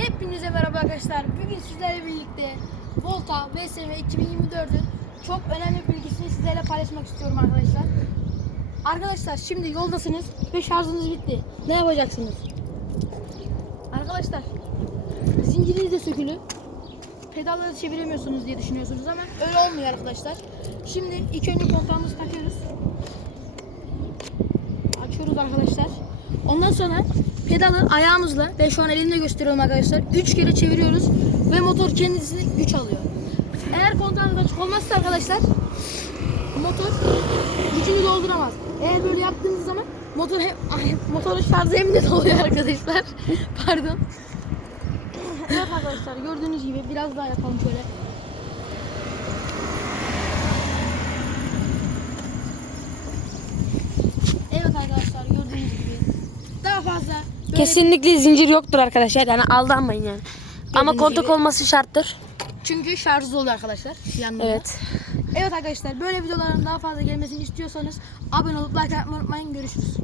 Hepinize merhaba arkadaşlar. Bugün sizlerle birlikte Volta VSM 2024'ün çok önemli bilgisini sizlerle paylaşmak istiyorum arkadaşlar. Arkadaşlar şimdi yoldasınız ve şarjınız bitti. Ne yapacaksınız? Arkadaşlar zinciriniz de sökülü. Pedalları çeviremiyorsunuz diye düşünüyorsunuz ama öyle olmuyor arkadaşlar. Şimdi ilk önce kontağımızı takıyoruz. Açıyoruz arkadaşlar. Ondan sonra pedalı ayağımızla ve şu an elimle gösteriyorum arkadaşlar. 3 kere çeviriyoruz ve motor kendisini güç alıyor. Eğer kontağınız açık olmazsa arkadaşlar motor gücünü dolduramaz. Eğer böyle yaptığınız zaman motor ay, motorun şarjı hem de doluyor arkadaşlar. Pardon. Evet arkadaşlar gördüğünüz gibi biraz daha yapalım şöyle. Evet arkadaşlar gördüğünüz gibi daha fazla böyle Kesinlikle zincir yoktur arkadaşlar. Yani aldanmayın yani. Ama Gördüğünüz kontak gibi. olması şarttır. çünkü şarjı oluyor arkadaşlar. Yanında. Evet. Evet arkadaşlar böyle videoların daha fazla gelmesini istiyorsanız abone olup like atmayı unutmayın. Görüşürüz.